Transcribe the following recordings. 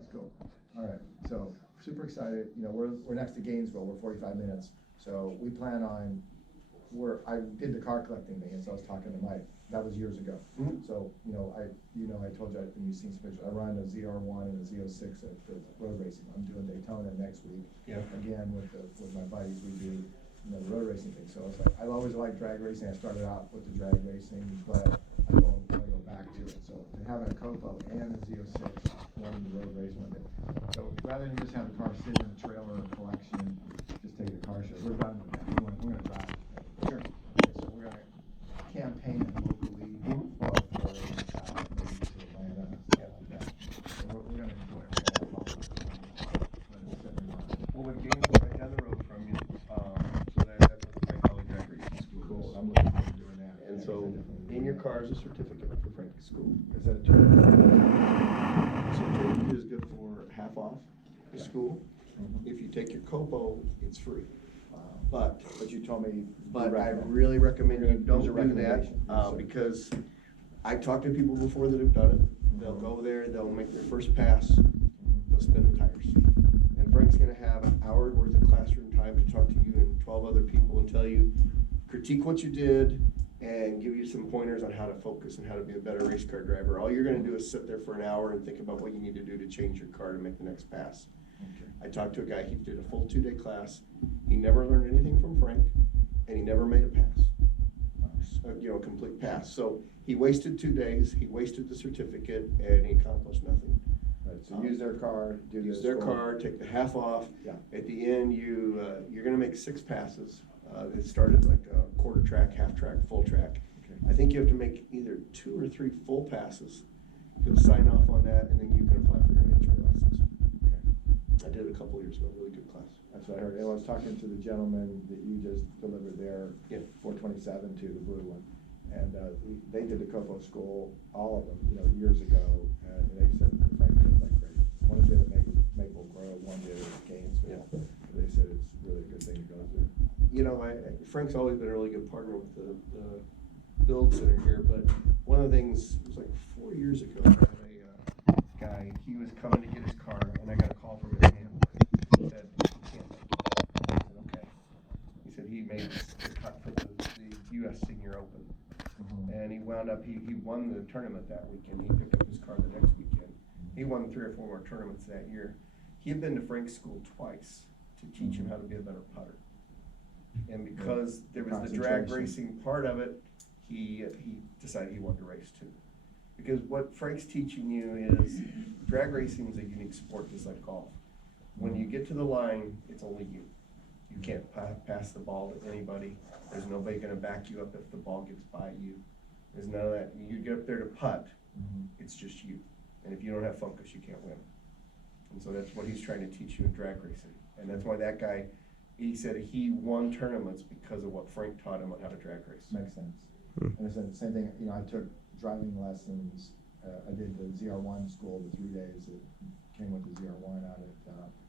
That's cool. All right, so super excited. You know, we're next to Gainesville. We're 45 minutes. So we plan on, I did the car collecting thing, and so I was talking to Mike. That was years ago. Mm-hmm. So, I told you, and you've seen some pictures. I run a ZR1 and a Z06 at the road racing. I'm doing Daytona next week. Yeah. Again, with my buddies, we do, the road racing thing. So it's like, I've always liked drag racing. I started out with the drag racing, but I want to go back to it. So having a COPO and a Z06, wanting the road racing with it. So rather than just have the car sit in a trailer or collection, just take the car show. We're running with that. We're going to drive. Sure. Okay, so we're going to campaign it locally, or maybe to Atlanta, like that. So we're going to enjoy it. Well, with Gainesville right down the road from you, so that's what the Frank Holly Drag Racing School. Cool. I'm looking forward to doing that. And so in your car is a certificate for Frank's school. Is that a term? Certificate is good for half off the school. If you take your COPO, it's free. But you told me. I really recommend you don't Use a do that recommendation. Yes, sir. because I talked to people before that have done it. They'll go there, they'll make their first pass, they'll spin the tires. And Frank's gonna have an hour worth of classroom time to talk to you and 12 other people and tell you, critique what you did and give you some pointers on how to focus and how to be a better race car driver. All you're gonna do is sit there for an hour and think about what you need to do to change your car to make the next pass. Okay. I talked to a guy, he did a full 2-day class. He never learned anything from Frank, and he never made a pass, a complete pass. So he wasted 2 days, he wasted the certificate, and he accomplished nothing. Right, so use their car, do Use this. their car, take the half off. Yeah. At the end, you're gonna make 6 passes. It started like a quarter track, half track, full track. Okay. I think you have to make either 2 or 3 full passes. You'll sign off on that, and then you can apply for your NHRA license. Okay. I did it a couple of years ago, really good class. That's what I heard. And I was talking to the gentleman that you just delivered their 427 to, the blue one. And they did the COPO school, all of them, years ago. And they said, Frank did like great. One did it at Maple Grove, one did it at Gainesville. Yeah. They said it's really a good thing to go through. Frank's always been a really good partner with the build center here, but one of the things, it was like 4 years ago, I had a guy, he was coming to get his car, and I got a call from his handler. He said, "You can't make it." I said, "Okay." He said he made the cut for the U.S. Senior Open. And he wound up, he won the tournament that weekend. He picked up his car the next weekend. He won 3 or 4 more tournaments that year. He had been to Frank's school twice to teach him how to be a better putter. And because there was the drag racing part of it, he decided he wanted to race too. Because what Frank's teaching you is, drag racing is a unique sport just like golf. When you get to the line, it's only you. You can't pass the ball to anybody. There's nobody gonna back you up if the ball gets by you. There's none of that. You get up there to putt, it's just you. And if you don't have focus, you can't win. And so that's what he's trying to teach you in drag racing. And that's why that guy, he said he won tournaments because of what Frank taught him on how to drag race. Makes sense. And I said the same thing, I took driving lessons. I did the ZR1 school, the 3 days that came with the ZR1 out at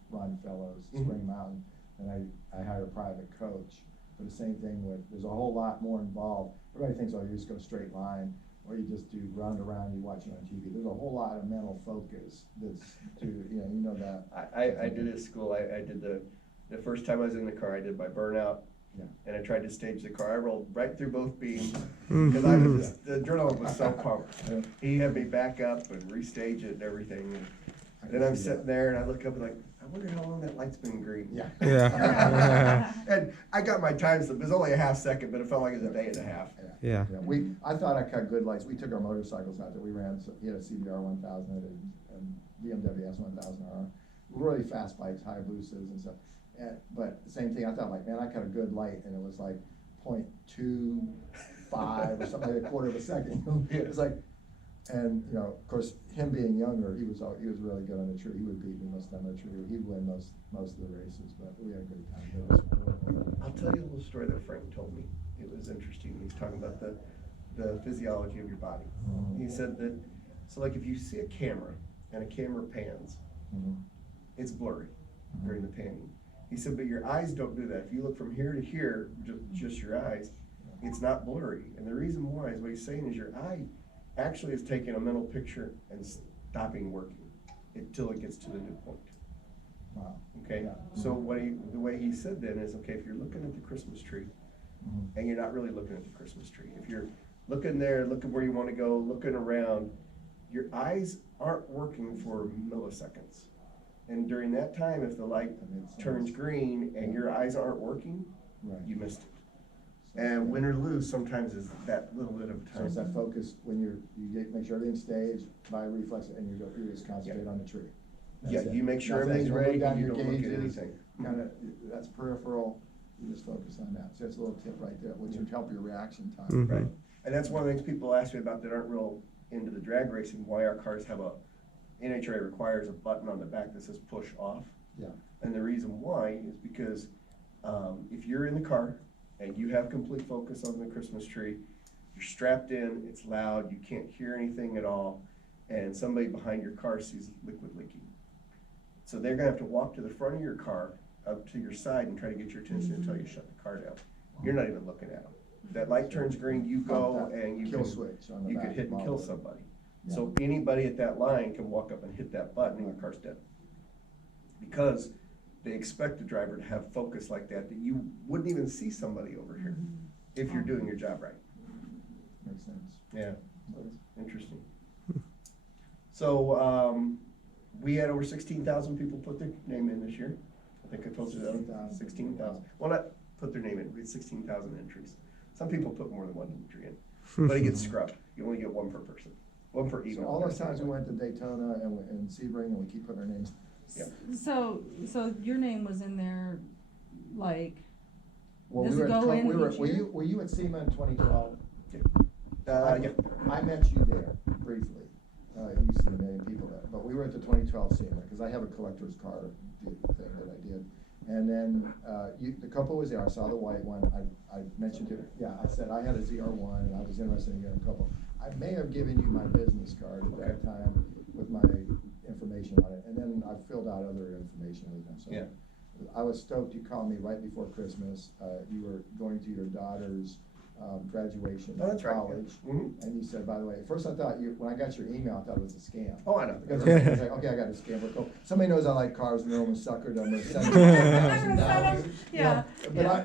Ron Fellows, Spring Mountain. And I hired a private coach. But the same thing there's a whole lot more involved. Everybody thinks, oh, you just go straight line, or you just do round around, you watch it on TV. There's a whole lot of mental focus that's that. I did at school, I did the first time I was in the car, I did my burnout. Yeah. And I tried to stage the car. I rolled right through both beams because I was the adrenaline was so pumped. Yeah. He had me back up and restage it and everything. And then I'm sitting there and I look up and like, I wonder how long that light's been green. Yeah. Yeah. And I got my time slip. It was only a half second, but it felt like it was a day and a half. Yeah. I thought I cut good lights. We took our motorcycles out there. We ran, he had a CBR 1000 and BMW S1000R. Really fast bikes, high boosters and stuff. But the same thing, I thought like, man, I cut a good light, and it was like 0.25 or something, like a quarter of a second. It was like, and of course, him being younger, he was really good on the tree. He would beat me most of the time on the tree. He'd win most of the races, but we had a great time. I'll tell you a little story that Frank told me. It was interesting. He was talking about the physiology of your body. He said that, so like if you see a camera and a camera pans, it's blurry during the panning. He said, but your eyes don't do that. If you look from here to here, just your eyes, it's not blurry. And the reason why is what he's saying is your eye actually is taking a mental picture and stopping working. until it gets to the new point. Wow. Okay, Yeah. so the way he said then is, okay, if you're looking at the Christmas tree, and you're not really looking at the Christmas tree, if you're looking there, looking where you wanna go, looking around, your eyes aren't working for milliseconds. And during that time, if the light That makes sense. turns green and your eyes aren't working, Right. you missed it. And win or lose sometimes is that little bit of So it's that time. focus when you make sure everything's staged by reflex and you just concentrate on the tree. That's Yeah, it. you make sure Nothing, everything's you don't ready look down and you your don't look at gauges, anything. Kinda, that's peripheral, you just focus on that. So that's a little tip right there, which would help your reaction time. Mhm. Right, and that's one of the things people ask me about that aren't real into the drag racing, why our cars have NHRA requires a button on the back that says push off. Yeah. And the reason why is because, if you're in the car and you have complete focus on the Christmas tree, you're strapped in, it's loud, you can't hear anything at all, and somebody behind your car sees liquid leaking. So they're gonna have to walk to the front of your car, up to your side and try to get your attention until you shut the car down. You're not even looking at them. That light turns green, you go Pump that and you kill can, switch on the you could back hit and kill model. somebody. Yeah. So anybody at that line can walk up and hit that button and your car's dead. Because they expect the driver to have focus like that you wouldn't even see somebody over here if you're doing your job right. Makes sense. Yeah, interesting. So, we had over 16,000 people put their name in this year. I think I told you that, 16,000. 16,000. Well, not put their name in, we had 16,000 entries. Some people put more than one entry in, but it gets scrubbed. You only get one per person, one per So email. all those times we went to Daytona and Sebring and we keep putting our names. Yeah. So your name was in there, like, Well, Does we it were, go in we were, each were year? you at SEMA in 2012? Yeah. I met you there briefly. You see a million people there, but we were at the 2012 SEMA, because I have a collector's car thing that I did. And then, the couple was there, I saw the white one, I mentioned it, yeah, I said I had a ZR1 and I was interested in getting a couple. I may have given you my business card at that time with my information on it, and then I filled out other information with them, so. Yeah. I was stoked you called me right before Christmas, you were going to your daughter's graduation Oh, that's from right, yeah. college. Mhm. And you said, by the way, at first I thought when I got your email, I thought it was a scam. Oh, I know. Because I was like, okay, I got a scam, we're cool. Somebody knows I like cars and they're almost suckered, I'm gonna send him $10,000. Yeah,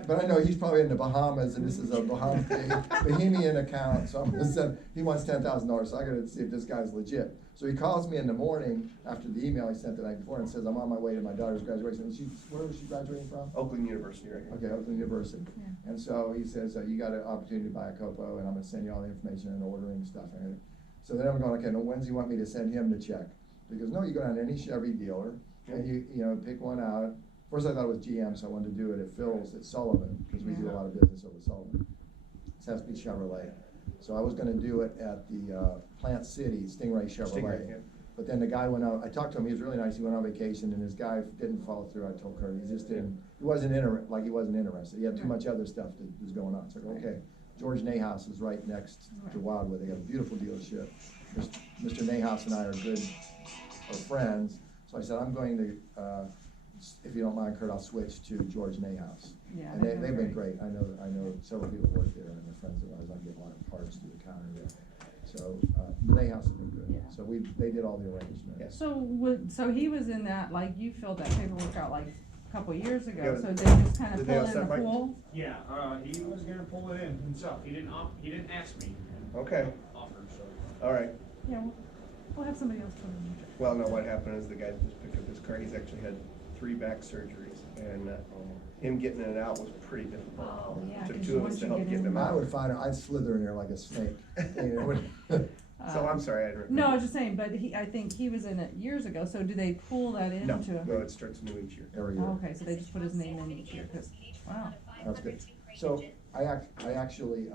But I know he's probably in the Bahamas and this is a Bahamian account, so I'm gonna send, he wants $10,000, so I gotta see if this guy's legit. So he calls me in the morning after the email he sent the night before and says, I'm on my way to my daughter's graduation. And where was she graduating from? Oakland University right here. Okay, Oakland University. Yeah. And so he says, you got an opportunity to buy a COPO, and I'm gonna send you all the information and ordering stuff. And so then I'm going, okay, now when's he want me to send him the check? Because no, you go down to any Chevy dealer, and you know, pick one out. First I thought it was GM, so I wanted to do it at Phil's at Sullivan, because we do a lot of business over Sullivan. It has to be Chevrolet. So I was gonna do it at the Plant City Stingray Chevrolet. Stingray, yeah. But then the guy went out, I talked to him, he was really nice, he went on vacation, and his guy didn't follow through, I told Kurt, he just didn't, he wasn't interested, he had too much other stuff that was going on, so I go, okay. George Nahas is right next to Wildwood, they have a beautiful dealership. Mr. Nahas and I are friends, so I said, I'm going to, if you don't mind, Kurt, I'll switch to George Nahas. Yeah, And they've been they've been great. great, I know several people work there, and they're friends of ours, I get a lot of parts through the counter there. So, Nahas has been good, Yeah. so they did all the arrangements. Yes. so he was in that, like, you filled that paperwork out like a couple of years ago, Yeah, so they just kind of did they pull all in set the by- pool? Yeah, he was gonna pull it in himself. He didn't ask me. Okay, Offer, so. all right. Yeah, we'll have somebody else come in. Well, no, what happened is the guy that just picked up his car, he's actually had 3 back surgeries, and him getting it out was pretty difficult. Oh, yeah, Took 'cause 2 of once us to you help get get in them there- I out. would find, I'd slither in there like a snake. You know, So I'm sorry, I didn't. No, I was just saying, but I think he was in it years ago, so do they pull that No, into? no, it starts new each year. Every year. Oh, okay, so they just put his name in each year, wow. That's good. So I actually,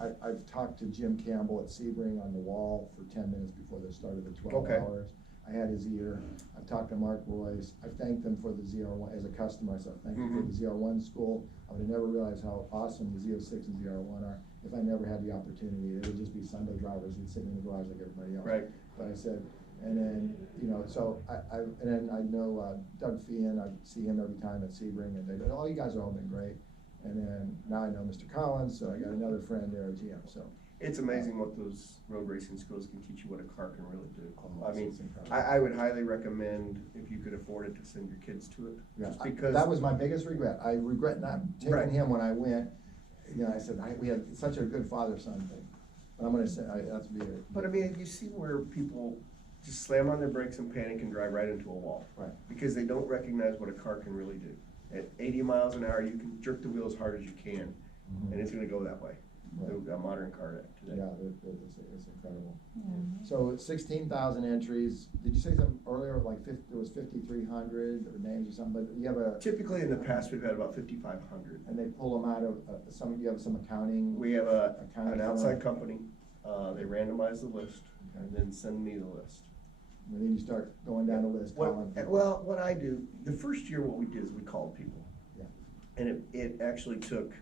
I've talked to Jim Campbell at Sebring on the wall for 10 minutes before they started the 12 Okay. hours. I had his ear. I've talked to Mark Royce. I've thanked them for the ZR1, as a customer, I said, thank you for the ZR1 school. I would have never realized how awesome the Z06 and ZR1 are if I never had the opportunity. They would just be Sunday drivers who'd sit in the garage like everybody else. Right. But I said, and then, you know, so and then I know Doug Feehan, I see him every time at Sebring, and they, all you guys have all been great. And then now I know Mr. Collins, so I got another friend there at GM, so. It's amazing what those road racing schools can teach you what a car can really do. Oh, I mean, it's incredible. I would highly recommend, if you could afford it, to send your kids to it. Yeah, Just because. that was my biggest regret. I regret not Right. taking him when I went. You know, I said, we had such a good father-son thing. But I'm gonna say, that's be it. But I mean, you see where people just slam on their brakes and panic and drive right into a wall. Right. Because they don't recognize what a car can really do. At 80 miles an hour, you can jerk the wheel as hard as you can, Mhm. and it's gonna go that way. Right. A modern car today. Yeah, it's incredible. Yeah. So 16,000 entries. Did you say something earlier, like there was 5,300 or names or something, but you have a, Typically, in the past, we've had about 5,500. and they pull them out of, you have some accounting? We have Accounting an firm. outside company, they randomize the list, and then send me the list. And then you start going down the list, calling people. Well, what I do, the first year, what we did is we called people. Yeah. And it actually took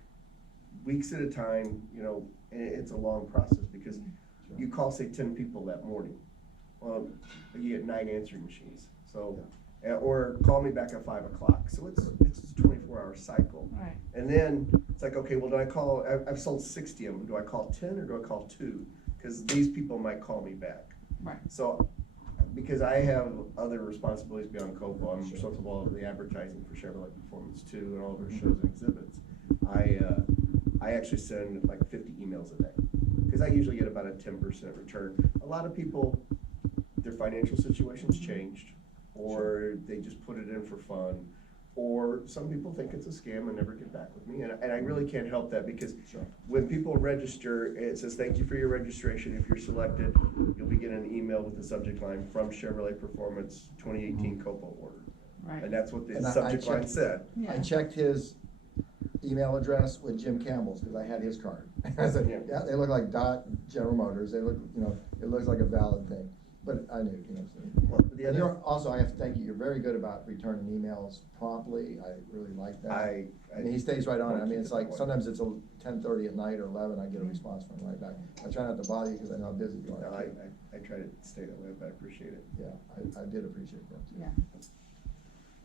weeks at a time, you know, and it's a long process, because Sure. you call, say, 10 people that morning. Well, you get 9 answering machines, so, or call me back at 5 o'clock, so it's a 24-hour cycle. Right. And then, it's like, okay, well, I've sold 60 of them, do I call 10 or do I call 2? Because these people might call me back. Right. So, because I have other responsibilities beyond COPO, I'm Sure. responsible for all of the advertising for Chevrolet Performance 2 and all of our shows and exhibits. I actually send like 50 emails a day, because I usually get about a 10% return. A lot of people, their financial situation's changed, or they just put it in for fun, or some people think it's a scam and never get back with me, and I really can't help that, because Sure. when people register, it says, thank you for your registration. If you're selected, you'll be getting an email with the subject line, from Chevrolet Performance 2018 COPO order. Right. And that's what the And I subject line checked- said. Yeah. I checked his email address with Jim Campbell's, because I had his card. I said, Yeah. yeah, they look like General Motors, they look, you know, it looks like a valid thing, but I knew, you know. So. Well, the And other- you're, also, I have to thank you, you're very good about returning emails promptly, I really like that. And he stays right on it, I mean, it's like, sometimes it's 10:30 at night or 11, I get a response from him right back. I try not to bother you, because I know how busy you No, are. I try to stay that way, but I appreciate it. Yeah, I did appreciate that too. Yeah.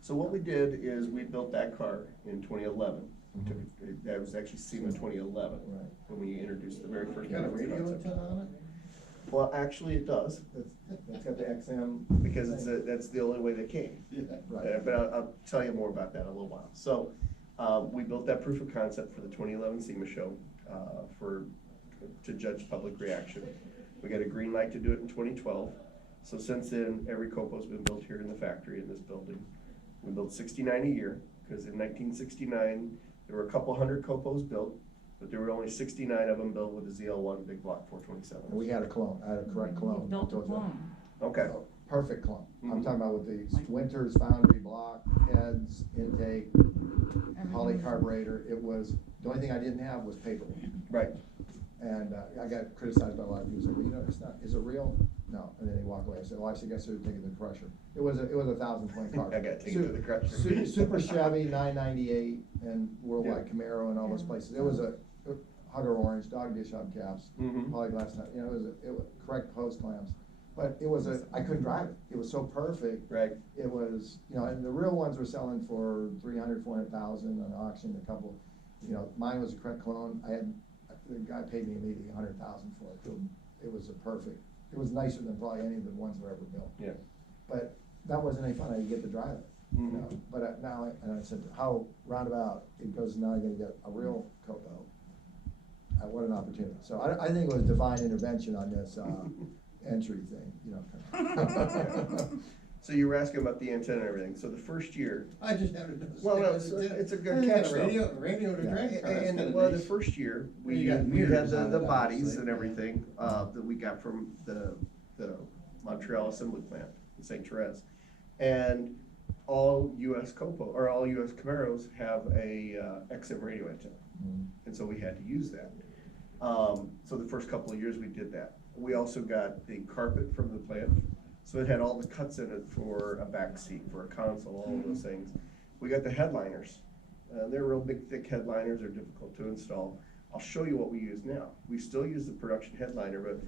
So what we did is we built that car in 2011. We took it, that was actually SEMA 2011, Right. when we introduced the very first. Got a concept. radio antenna on it? Well, actually, it does, That's got the XM. because that's the only way they came. Yeah, right. But I'll tell you more about that in a little while. So, we built that proof of concept for the 2011 SEMA show, to judge public reaction. We got a green light to do it in 2012. So since then, every COPO's been built here in the factory in this building. We built 69 a year, because in 1969, there were a couple hundred COPOs built, but there were only 69 of them built with a ZL1 big block 427. And we had a clone, I had a correct clone. You built I a told you. clone. Okay. Oh, perfect clone. I'm Mhm. talking about with the Winters foundry block, heads, intake, poly carburetor. It was, the only thing I didn't have was paper. Right. And I got criticized by a lot of people, said, well, you know, it's not, is it real? No, and then he walked away. I said, well, I guess they're taking the crusher. It was a 1,020 car. I got taken to the crusher. Super Chevy 998 and Worldwide Camaro and all those places. It was a Hugger orange, dog dish hubcaps, Mhm. polyglass, you know, it was correct hose clamps. But it was I couldn't drive it. It was so perfect. Right. It was, you know, and the real ones were selling for 300, 400,000 on auction, a couple, you know, mine was a correct clone. The guy paid me immediately 100,000 for it. It was a perfect, it was nicer than probably any of the ones that were ever built. Yeah. But that wasn't any fun. I didn't get to drive it, you know. Mhm. But now, and I said, how roundabout, it goes, now I'm gonna get a real COPO. What an opportunity. So I think it was divine intervention on this, entry thing, you know. So you were asking about the antenna and everything. So the first year, I just haven't done. well, no, it's a good catch though. Radio to Yeah. drag car, that's And, kinda well, the nice. first year, Well, we you got had mirrors the on it, bodies obviously, and yeah. everything, that we got from the Montreal assembly plant in St. Therese. And all US COPO, or all US Camaros have a, XM radio antenna. Mm. And so we had to use that. So the first couple of years we did that. We also got the carpet from the plant, so it had all the cuts in it for a back seat, for a console, all of those things. We got the headliners. They're real big, thick headliners, they're difficult to install. I'll show you what we use now. We still use the production headliner, but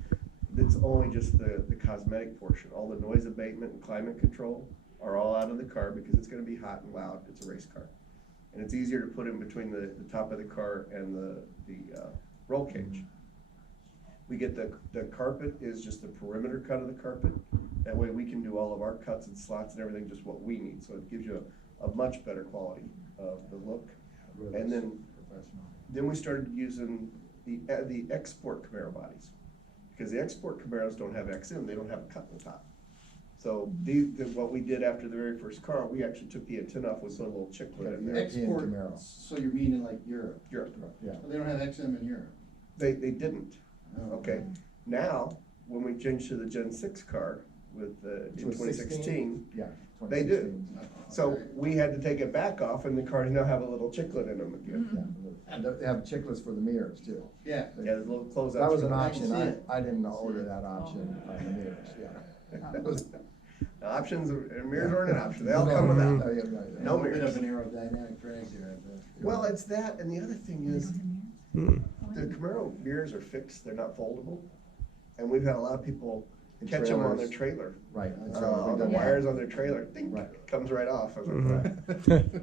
it's only just the cosmetic portion. All the noise abatement and climate control are all out of the car, because it's gonna be hot and loud, it's a race car. And it's easier to put in between the top of the car and the roll cage. We get the carpet is just the perimeter cut of the carpet. That way we can do all of our cuts and slots and everything, just what we need. So it gives you a much better quality of the look. Really And then professional. Then we started using the export Camaro bodies. Because the export Camaros don't have XM, they don't have a cut in the top. So what we did after the very first car, we actually took the antenna off with a little chiclet in there. European Export, Camaro. so you're meaning like Europe? Europe. Yeah. Well, they don't have XM in Europe. They didn't. Oh. Okay, now, when we changed to the Gen 6 car in To a 2016, Yeah. They do. 2016. so we had to take it back off and the cars now have a little chiclet in them again. Yeah, and they have chicklets for the mirrors too. Yeah. Yeah, there's a little closeout. That was an I can option, see it. I didn't order that option on the mirrors, yeah. The options, mirrors aren't an option, they all come with Oh, that. yeah, right, No A little bit mirrors. of an aerodynamic drag there, I bet. Well, it's that, and the other thing is, the Camaro mirrors are fixed, they're not foldable. And we've had a lot of people In catch them on their trailers. trailer. Right. On the wires on their trailer, ding, Right. comes right off. I was like,